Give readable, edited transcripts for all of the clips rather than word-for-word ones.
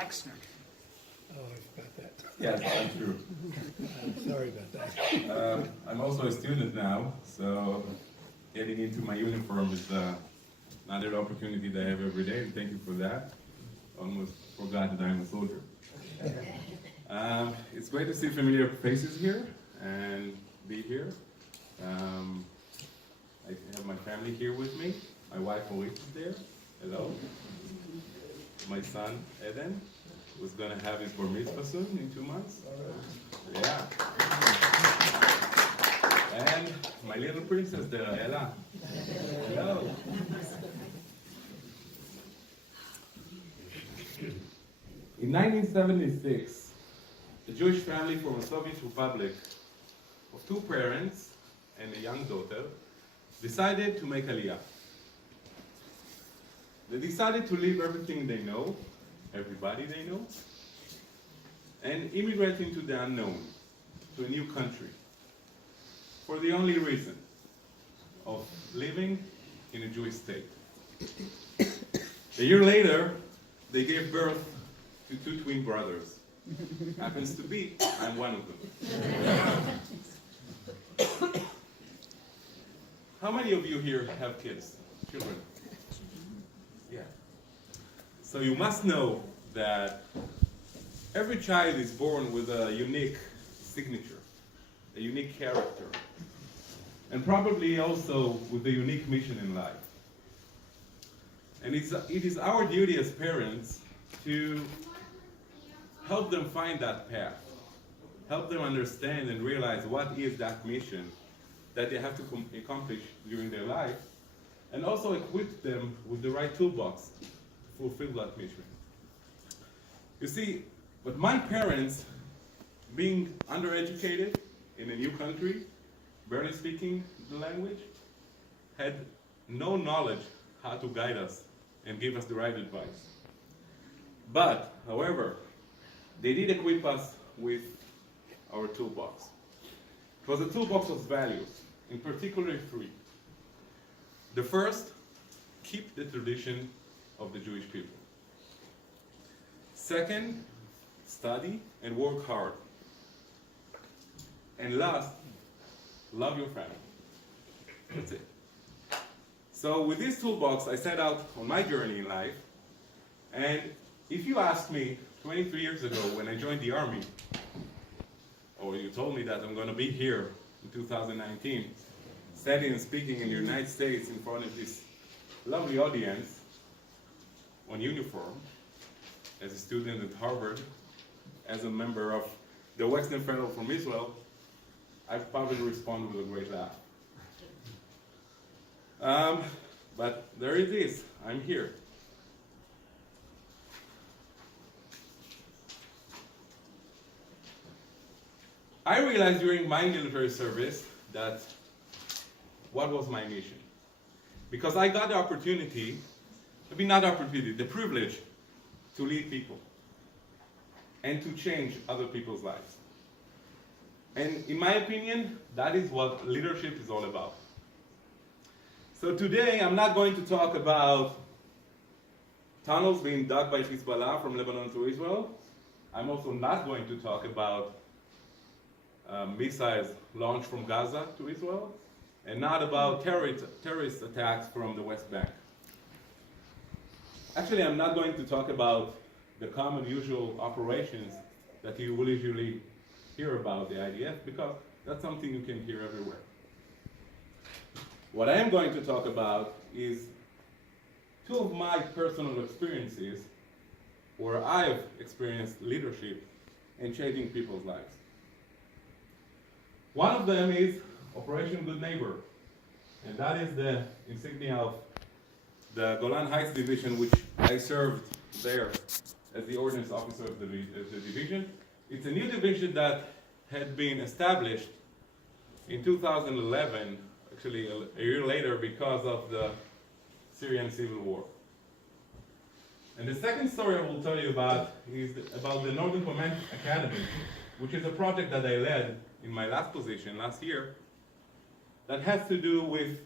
Wexner. Oh, I forgot that. Yes, that's true. Sorry about that. I'm also a student now, so getting into my uniform is another opportunity that I have every day, and thank you for that. Almost forgot that I'm a soldier. It's great to see familiar faces here and be here. I have my family here with me. My wife Maurice is there. Hello. My son Eden, who's going to have his bar mitzvah soon in 2 months. Yeah. And my little princess there, Ella. Hello. In 1976, a Jewish family from a Soviet republic of 2 parents and a young daughter decided to make Aliyah. They decided to leave everything they know, everybody they know, and immigrate into the unknown, to a new country, for the only reason of living in a Jewish state. A year later, they gave birth to 2 twin brothers. Happens to be, I'm one of them. How many of you here have kids, children? Yeah. So you must know that every child is born with a unique signature, a unique character, and probably also with a unique mission in life. And it is our duty as parents to help them find that path, help them understand and realize what is that mission that they have to accomplish during their life, and also equip them with the right toolbox to fulfill that mission. You see, but my parents, being undereducated in a new country, barely speaking the language, had no knowledge how to guide us and give us the right advice. But, however, they did equip us with our toolbox. It was a toolbox of values, in particular 3. The first, keep the tradition of the Jewish people. Second, study and work hard. And last, love your family. That's it. So with this toolbox, I set out on my journey in life. And if you asked me 23 years ago when I joined the Army, or you told me that I'm going to be here in 2019, standing and speaking in the United States in front of this lovely audience on uniform, as a student at Harvard, as a member of the Western Fellow from Israel, I'd probably respond with a great laugh. But there it is. I'm here. I realized during my military service that what was my mission? Because I got the opportunity, maybe not opportunity, the privilege to lead people and to change other people's lives. And in my opinion, that is what leadership is all about. So today, I'm not going to talk about tunnels being dug by Hezbollah from Lebanon to Israel. I'm also not going to talk about missiles launched from Gaza to Israel, and not about terrorist attacks from the West Bank. Actually, I'm not going to talk about the common usual operations that you will usually hear about the IDF, because that's something you can hear everywhere. What I am going to talk about is 2 of my personal experiences where I've experienced leadership and changing people's lives. One of them is Operation Good Neighbor, and that is the insignia of the Golan Heights Division, which I served there as the ordnance officer of the division. It's a new division that had been established in 2011, actually a year later, because of the Syrian civil war. And the second story I will tell you about is about the Northern Command Academy, which is a project that I led in my last position last year, that has to do with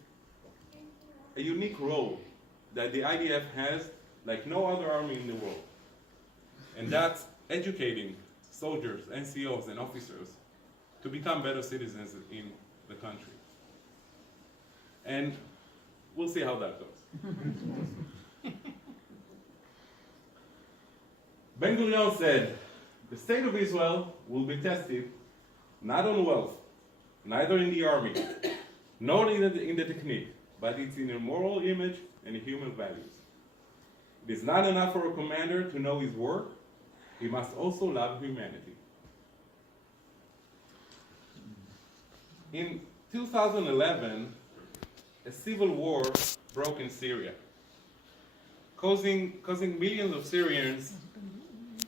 a unique role that the IDF has like no other army in the world. And that's educating soldiers, NCOs, and officers to become better citizens in the country. And we'll see how that goes. Ben-Gurion said, the state of Israel will be tested not on wealth, neither in the army, nor in the technique, but it's in a moral image and human values. It is not enough for a commander to know his work, he must also love humanity. In 2011, a civil war broke in Syria, causing millions of Syrians,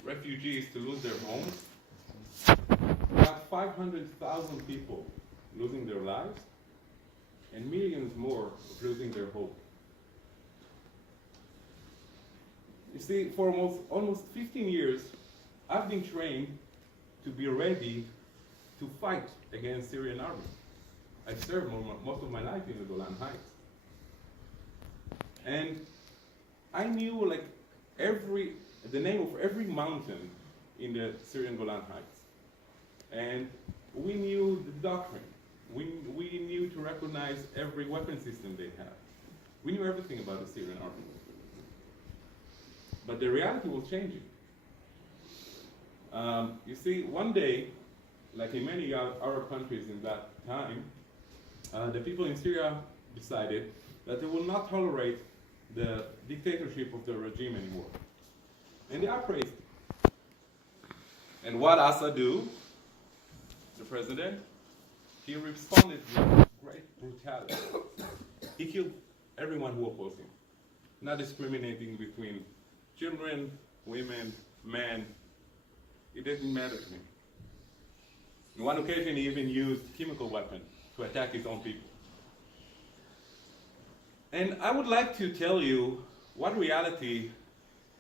refugees, to lose their homes. About 500,000 people losing their lives, and millions more losing their hope. You see, for almost 15 years, I've been trained to be ready to fight against Syrian army. I served most of my life in the Golan Heights. And I knew the name of every mountain in the Syrian Golan Heights. And we knew the doctrine. We knew to recognize every weapon system they have. We knew everything about the Syrian army. But the reality was changing. You see, one day, like in many Arab countries in that time, the people in Syria decided that they will not tolerate the dictatorship of the regime anymore. And they upraised. And what Assad do, the president? He responded with great brutality. He killed everyone who opposed him, not discriminating between children, women, men. It didn't matter to him. On one occasion, he even used chemical weapons to attack his own people. And I would like to tell you what reality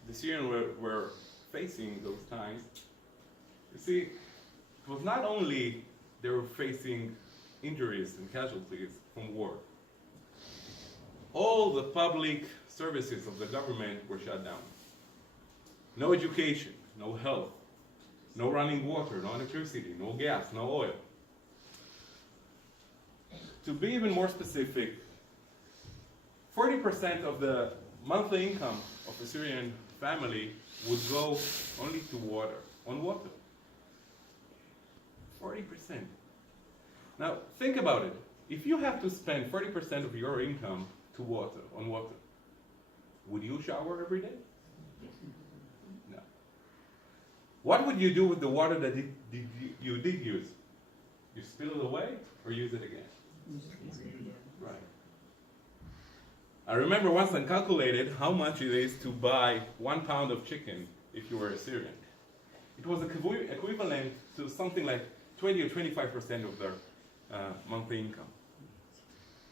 the Syrians were facing those times. You see, it was not only they were facing injuries and casualties from war. All the public services of the government were shut down. No education, no health, no running water, no electricity, no gas, no oil. To be even more specific, 40% of the monthly income of a Syrian family would go only to water, on water. 40%. Now, think about it. If you have to spend 40% of your income to water, on water, would you shower every day? No. What would you do with the water that you did use? You spill it away or use it again? Right. I remember once I calculated how much it is to buy 1 pound of chicken if you were a Syrian. It was equivalent to something like 20 or 25% of their monthly income.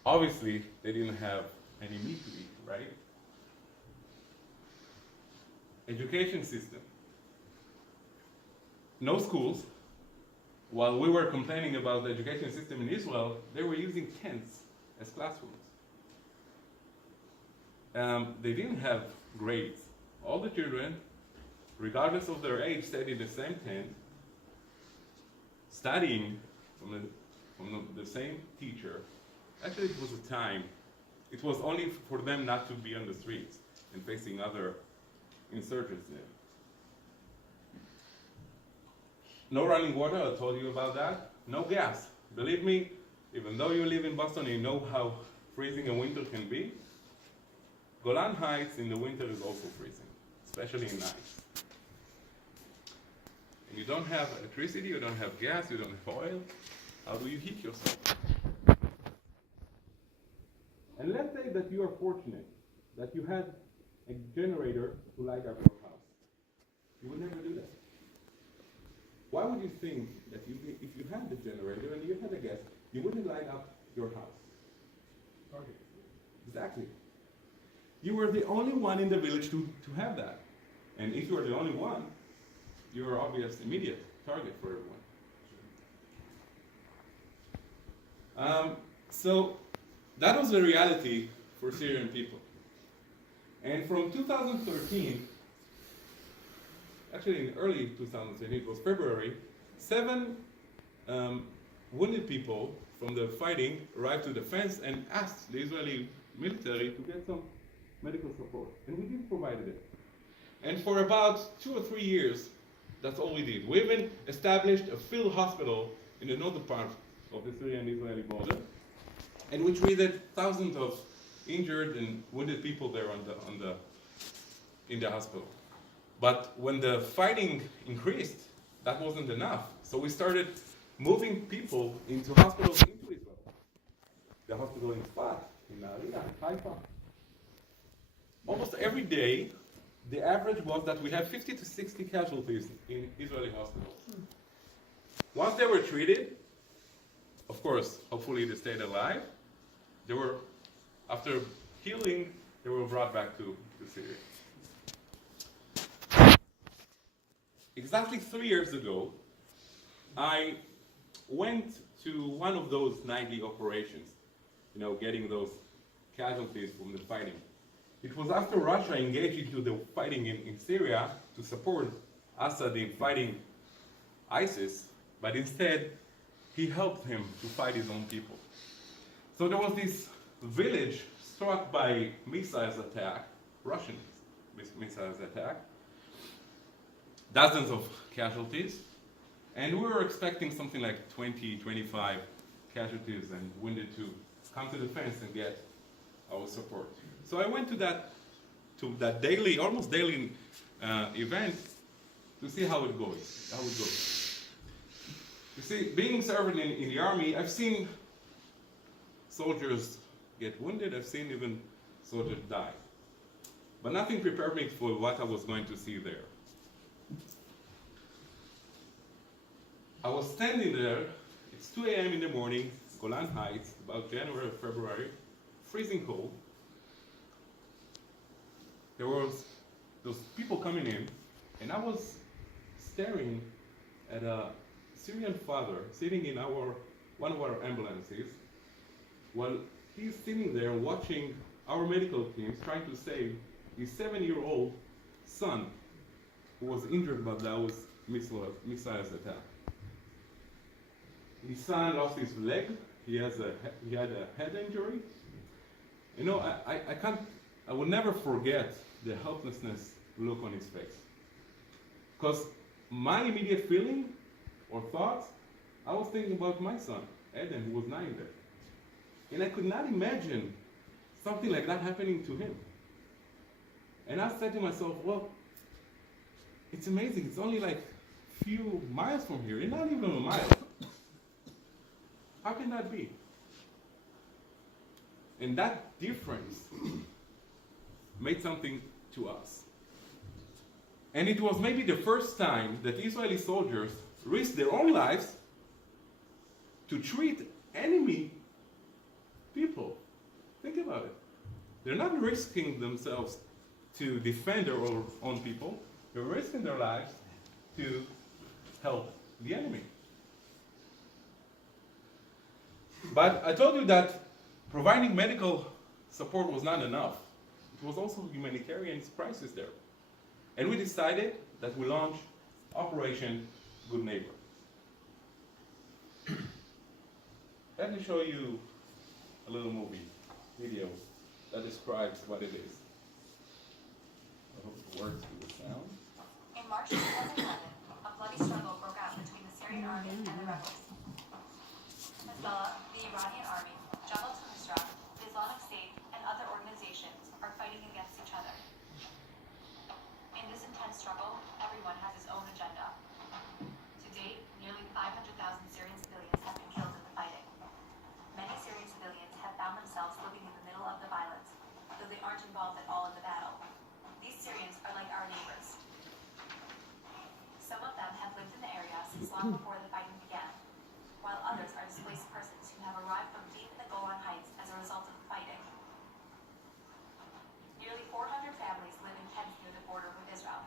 Obviously, they didn't have any meat to eat, right? Education system. No schools. While we were complaining about the education system in Israel, they were using tents as classrooms. They didn't have grades. All the children, regardless of their age, stayed in the same tent, studying from the same teacher. Actually, it was a time. It was only for them not to be on the streets and facing other insurgents there. No running water, I told you about that. No gas. Believe me, even though you live in Boston, you know how freezing a winter can be. Golan Heights in the winter is also freezing, especially in nights. And you don't have electricity, you don't have gas, you don't have oil. How do you heat yourself? And let's say that you are fortunate, that you had a generator to light up your house. You would never do that. Why would you think that if you had the generator and you had the gas, you wouldn't light up your house? Target. Exactly. You were the only one in the village to have that. And if you are the only one, you are obvious immediate target for everyone. So that was the reality for Syrian people. And from 2013, actually in early 2000, it was February, 7 wounded people from the fighting arrived to the fence and asked the Israeli military to get some medical support. And we did provide it. And for about 2 or 3 years, that's all we did. We even established a field hospital in the northern part of the Syrian-Israeli border, and we treated thousands of injured and wounded people there in the hospital. But when the fighting increased, that wasn't enough. So we started moving people into hospitals into Israel. The hospital in Sfat, in Nahariya, in Haifa. Almost every day, the average was that we had 50 to 60 casualties in Israeli hospitals. Once they were treated, of course, hopefully they stayed alive. They were, after healing, they were brought back to Syria. Exactly 3 years ago, I went to one of those nightly operations, getting those casualties from the fighting. It was after Russia engaged into the fighting in Syria to support Assad in fighting ISIS, but instead, he helped him to fight his own people. So there was this village struck by missiles attack, Russian missiles attack, dozens of casualties, and we were expecting something like 20, 25 casualties and wounded to come to the fence and get our support. So I went to that daily, almost daily event to see how it goes. You see, being servant in the army, I've seen soldiers get wounded, I've seen even soldiers die. But nothing prepared me for what I was going to see there. I was standing there, it's 2 a.m. in the morning, Golan Heights, about January or February, freezing cold. There was those people coming in, and I was staring at a Syrian father sitting in one of our ambulances, while he's sitting there watching our medical teams trying to save his 7-year-old son, who was injured by those missiles attack. His son lost his leg. He had a head injury. I will never forget the helplessness look on his face. Because my immediate feeling or thoughts, I was thinking about my son, Eden, who was 9 there. And I could not imagine something like that happening to him. And I said to myself, well, it's amazing. It's only like a few miles from here. It's not even a mile. How can that be? And that difference made something to us. And it was maybe the first time that Israeli soldiers risked their own lives to treat enemy people. Think about it. They're not risking themselves to defend their own people. They're risking their lives to help the enemy. But I told you that providing medical support was not enough. It was also humanitarian crisis there. And we decided that we launch Operation Good Neighbor. Let me show you a little video that describes what it is. I hope it works with the sound. In March 2011, a bloody struggle broke out between the Syrian army and the rebels. Hezbollah, the Iranian army, Jabhat al-Nusra, the Islamic State, and other organizations are fighting against each other. In this intense struggle, everyone has his own agenda. To date, nearly 500,000 Syrian civilians have been killed in the fighting. Many Syrian civilians have found themselves living in the middle of the violence, though they aren't involved at all in the battle. These Syrians are like our neighbors. Some of them have lived in the area since long before the fighting began, while others are displaced persons who have arrived from deep in the Golan Heights as a result of the fighting. Nearly 400 families live in tents near the border with Israel.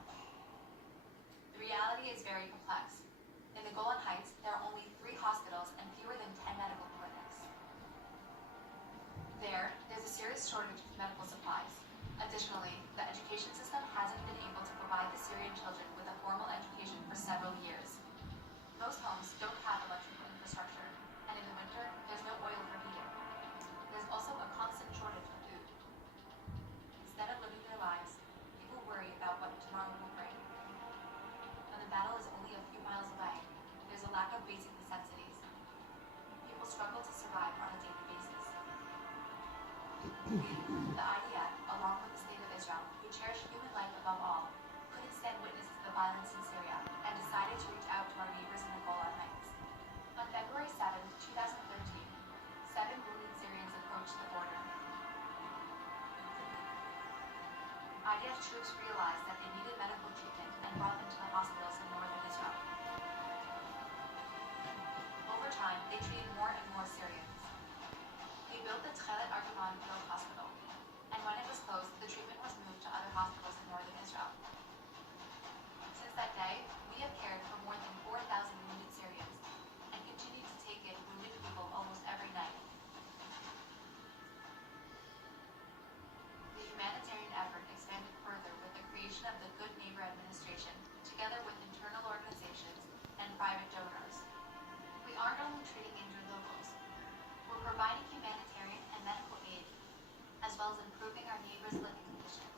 The reality is very complex. In the Golan Heights, there are only 3 hospitals and fewer than 10 medical clinics. There's a serious shortage of medical supplies. Additionally, the education system hasn't been able to provide the Syrian children with a formal The IDF, along with the State of Israel, who cherish human life above all, couldn't stand witness to the violence in Syria and decided to reach out to our neighbors in the Golan Heights. On February 7, 2013, 7 wounded Syrians approached the border. IDF troops realized that they needed medical treatment and brought them to the hospitals in northern Israel. Over time, they treated more and more Syrians. They built the Tchelet Arkaman Field Hospital, and when it was closed, the treatment was moved to other hospitals in northern Israel. Since that day, we have cared for more than 4,000 wounded Syrians and continue to take in wounded people almost every night. The humanitarian effort expanded further with the creation of the Good Neighbor Administration, together with internal organizations and private donors. We aren't only treating injured locals, we're providing humanitarian and medical aid, as well as improving our neighbors' living conditions.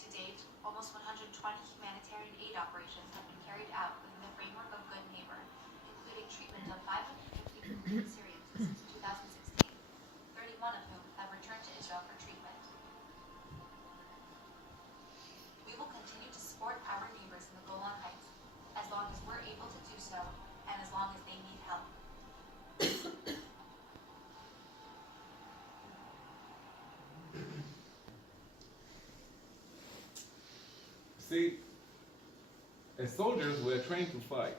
To date, almost 120 humanitarian aid operations have been carried out within the framework of Good Neighbor, including treatment of 550 wounded Syrians since 2016, 31 of whom have returned to Israel for treatment. We will continue to support our neighbors in the Golan Heights as long as we're able to do so and as long as they need help. See, as soldiers, we are trained to fight.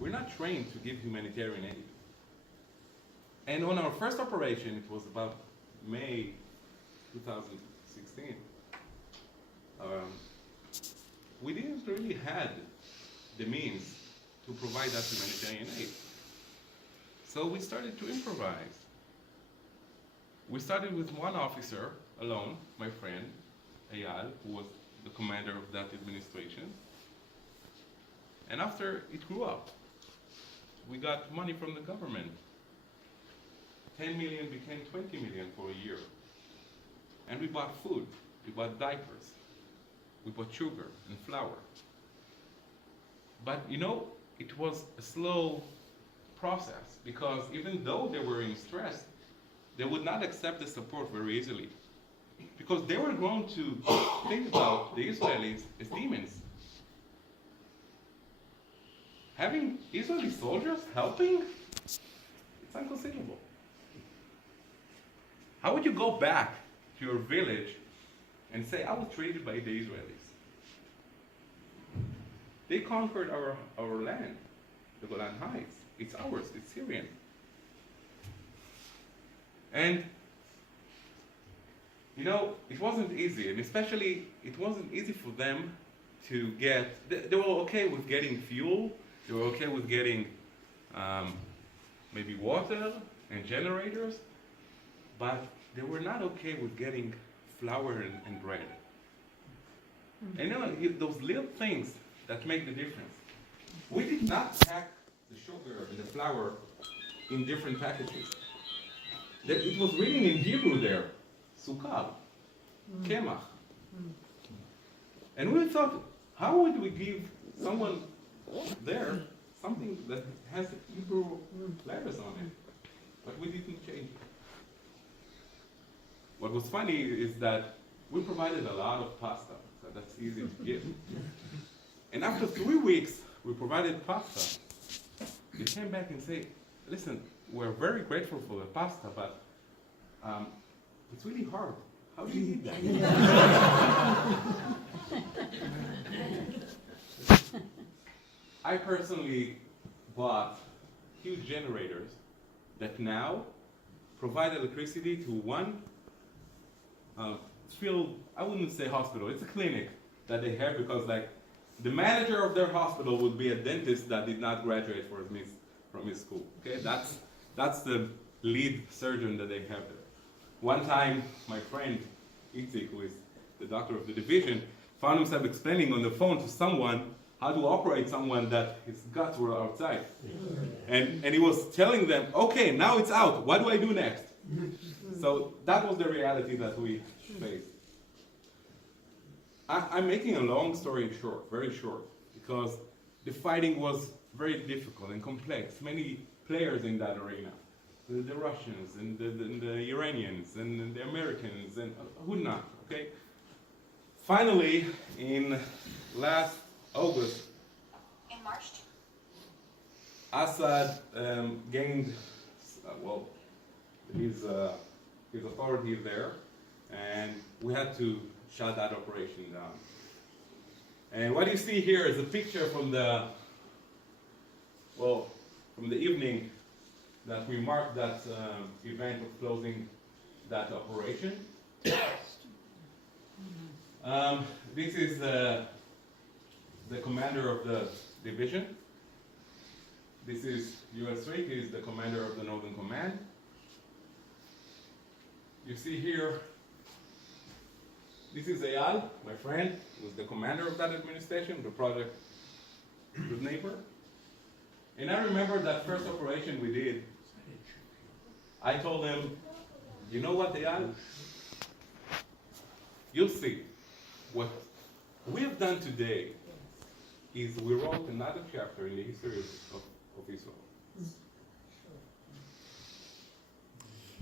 We're not trained to give humanitarian aid. And on our first operation, it was about May 2016, we didn't really had the means to provide that humanitarian aid. So we started to improvise. We started with one officer alone, my friend, Eyal, who was the commander of that administration. And after it grew up, we got money from the government. 10 million became 20 million for a year. And we bought food, we bought diapers, we bought sugar and flour. But you know, it was a slow process because even though they were in stress, they would not accept the support very easily. Because they were going to think about the Israelis as demons. Having Israeli soldiers helping, it's inconceivable. How would you go back to your village and say, I was treated by the Israelis? They conquered our land, the Golan Heights. It's ours, it's Syrian. And you know, it wasn't easy, and especially it wasn't easy for them to get, they were okay with getting fuel, they were okay with getting maybe water and generators, but they were not okay with getting flour and bread. And you know, those little things that make the difference. We did not pack the sugar and the flour in different packages. It was written in Hebrew there, Sukar, Kemach. And we thought, how would we give someone there something that has Hebrew letters on it? But we didn't change it. What was funny is that we provided a lot of pasta, so that's easy to give. And after 3 weeks, we provided pasta. They came back and said, listen, we're very grateful for the pasta, but it's really hard. How do you eat that? I personally bought huge generators that now provide electricity to one field, I wouldn't say hospital, it's a clinic that they have because like the manager of their hospital would be a dentist that did not graduate from his school. Okay, that's the lead surgeon that they have there. One time, my friend Itzik, who is the doctor of the division, found himself explaining on the phone to someone how to operate someone that his guts were outside. And he was telling them, okay, now it's out, what do I do next? So that was the reality that we faced. I'm making a long story short, very short, because the fighting was very difficult and complex. Many players in that arena. The Russians and the Iranians and the Americans and who not, okay? Finally, in last August, In March, Assad gained, well, his authority there, and we had to shut that operation down. And what you see here is a picture from the evening that we marked that event of closing that operation. This is the commander of the division. This is U.S. Rick, he is the commander of the Northern Command. You see here, this is Eyal, my friend, who was the commander of that administration, the project Good Neighbor. And I remember that first operation we did, I told him, you know what, Eyal? You'll see. What we have done today is we wrote another chapter in the history of Israel.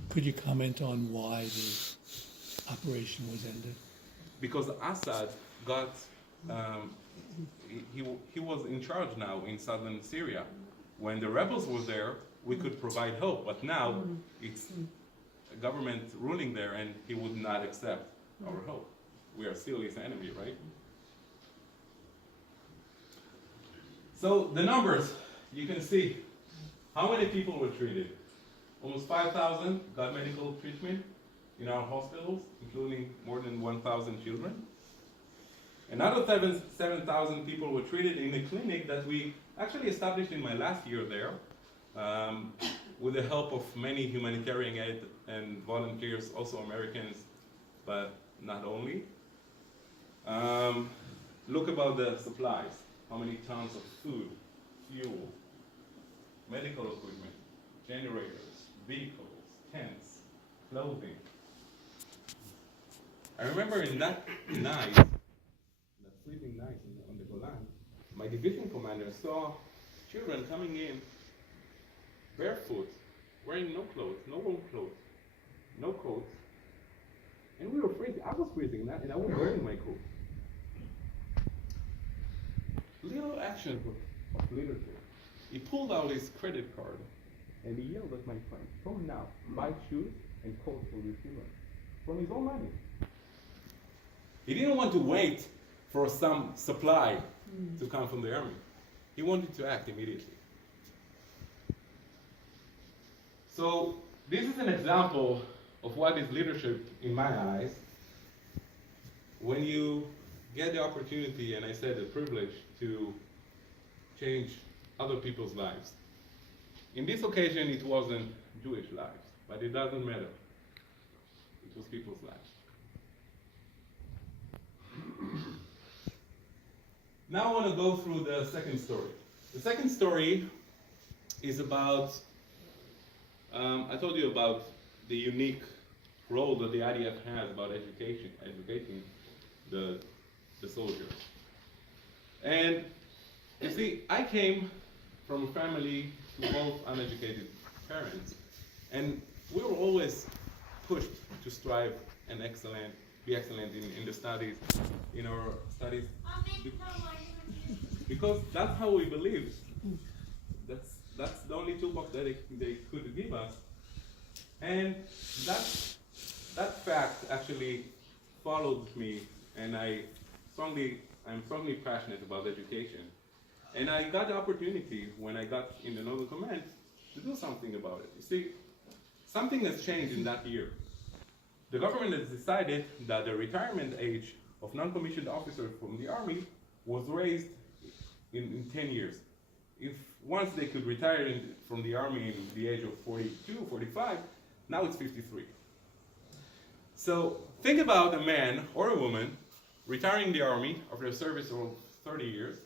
Could you comment on why the operation was ended? Because Assad got, he was in charge now in southern Syria. When the rebels were there, we could provide hope, but now it's a government ruling there and he would not accept our hope. We are still his enemy, right? So the numbers, you can see how many people were treated. Almost 5,000 got medical treatment in our hospitals, including more than 1,000 children. Another 7,000 people were treated in a clinic that we actually established in my last year there, with the help of many humanitarian aid and volunteers, also Americans, but not only. Look about the supplies. How many tons of food, fuel, medical equipment, generators, vehicles, tents, clothing. I remember in that night, that sleeping night on the Golan, my division commander saw children coming in barefoot, wearing no clothes, no warm clothes, no coats, and we were freezing. I was freezing, and I was wearing my coat. Little action of leadership. He pulled out his credit card and he yelled at my friend, "Go now, buy shoes and coats for your children," from his own money. He didn't want to wait for some supply to come from the army. He wanted to act immediately. So this is an example of what is leadership in my eyes. When you get the opportunity, and I said the privilege, to change other people's lives. In this occasion, it wasn't Jewish lives, but it doesn't matter. It was people's lives. Now I want to go through the second story. The second story is about, I told you about the unique role that the IDF has about educating the soldiers. And you see, I came from a family with both uneducated parents, and we were always pushed to strive and be excellent in the studies, in our studies, because that's how we believed. That's the only toolbox that they could give us, and that fact actually followed me, and I'm strongly passionate about education. And I got the opportunity when I got in the Northern Command to do something about it. You see, something has changed in that year. The government has decided that the retirement age of non-commissioned officers from the Army was raised in 10 years. If once they could retire from the Army in the age of 42, 45, now it's 53. So think about a man or a woman retiring the Army after a service of 30 years,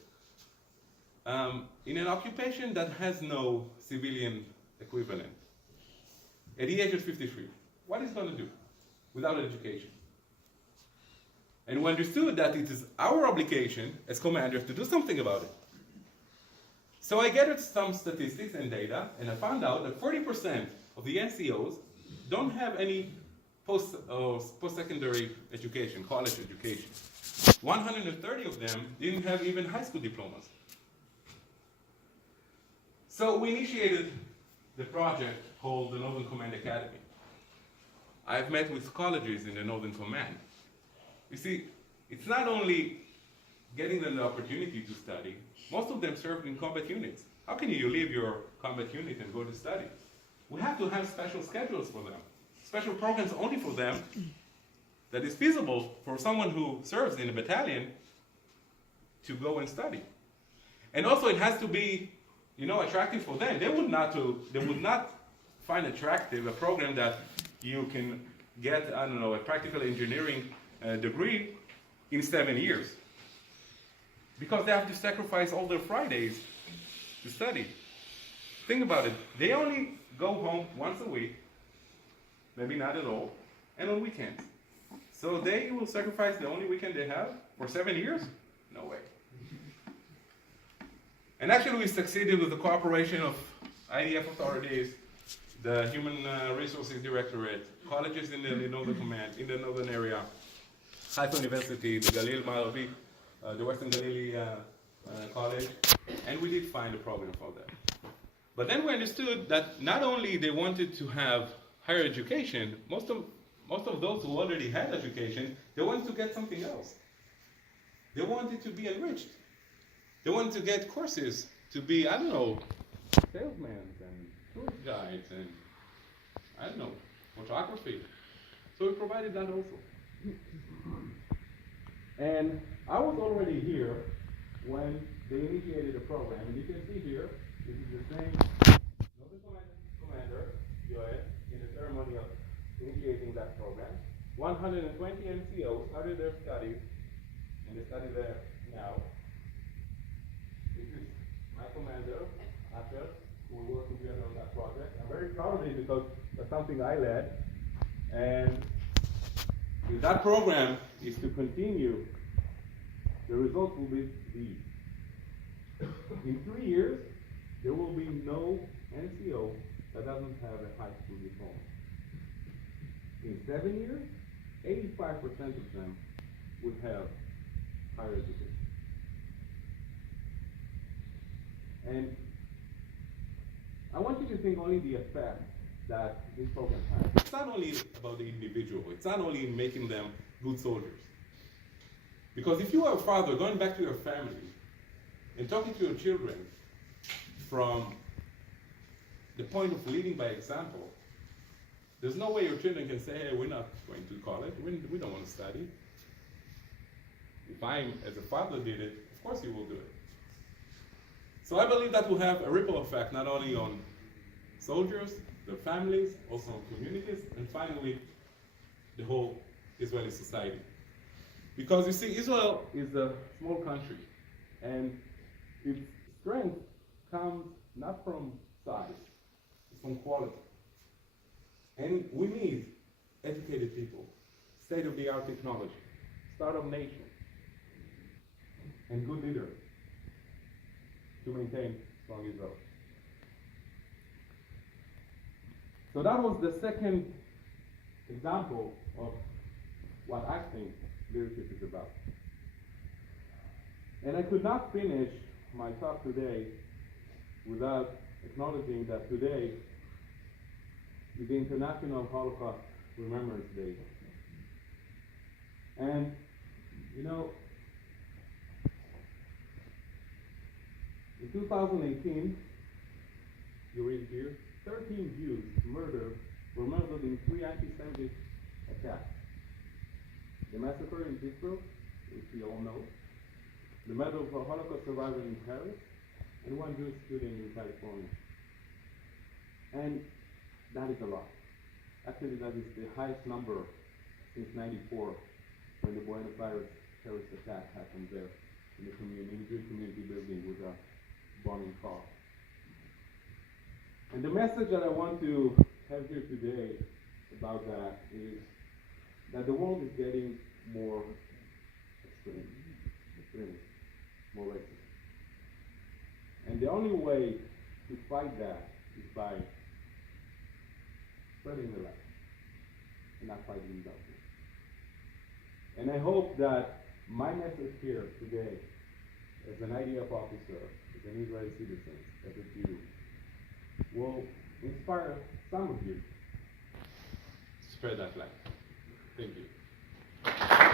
in an occupation that has no civilian equivalent. At the age of 53, what is he going to do without education? And we understood that it is our obligation as commanders to do something about it. So I gathered some statistics and data, and I found out that 40% of the NCOs don't have any post-secondary education, college education. 130 of them didn't have even high school diplomas. So we initiated the project called the Northern Command Academy. I've met with colleges in the Northern Command. You see, it's not only getting them the opportunity to study, most of them served in combat units. How can you leave your combat unit and go to study? We have to have special schedules for them, special programs only for them that is feasible for someone who serves in a battalion to go and study. And also it has to be, attractive for them. They would not find attractive a program that you can get, a practical engineering degree in 7 years. Because they have to sacrifice all their Fridays to study. Think about it. They only go home once a week, maybe not at all, and on weekends. So they will sacrifice the only weekend they have for 7 years? No way. And actually we succeeded with the cooperation of IDF authorities, the Human Resources Directorate, colleges in the Northern Command, in the northern area, Haifa University, the Galil Ma'aravi, the Western Galilee College, and we did find a program for them. But then we understood that not only they wanted to have higher education, most of those who already had education, they wanted to get something else. They wanted to be enriched. They wanted to get courses to be, salesmen and tour guides and, photography. So we provided that also. And I was already here when they initiated the program. And you can see here, this is the same Northern Commander, Yoel, in the ceremony of initiating that program. 120 NCOs started their studies, and they study there now. This is my commander, Asher, who we work together on that project. I'm very proud of it because that's something I led. And if that program is to continue, the results will be these. In 3 years, there will be no NCO that doesn't have a high school diploma. In 7 years, 85% of them will have higher education. And I want you to think only the effect that this program has. It's not only about the individual, it's not only making them good soldiers. Because if you are a father, going back to your family and talking to your children from the point of leading by example, there's no way your children can say, hey, we're not going to college, we don't want to study. If I, as a father, did it, of course you will do it. So I believe that will have a ripple effect, not only on soldiers, their families, also on communities, and finally, the whole Israeli society. Because you see, Israel is a small country, and its strength comes not from size, it's from quality. And we need educated people, state-of-the-art technology, startup nation, and good leaders to maintain strong Israel. So that was the second example of what I think leadership is about. And I could not finish my talk today without acknowledging that today is the International Holocaust Remembrance Day. And, in 2018, you read here, 13 Jews were murdered in 3 anti-Semitic attacks. The massacre in Pittsburgh, which we all know, the murder of a Holocaust survivor in Paris, and 1 Jewish student in California. And that is a lot. Actually, that is the highest number since '94, when the Buenos Aires terrorist attack happened there in the Jewish community building with a bombing car. And the message that I want to have here today about that is that the world is getting more extreme, more racist. And And the only way to fight that is by spreading the light and not fighting darkness. And I hope that my message here today, as an IDF officer, as an Israeli citizen, as a Jew, will inspire some of you to spread that light. Thank you.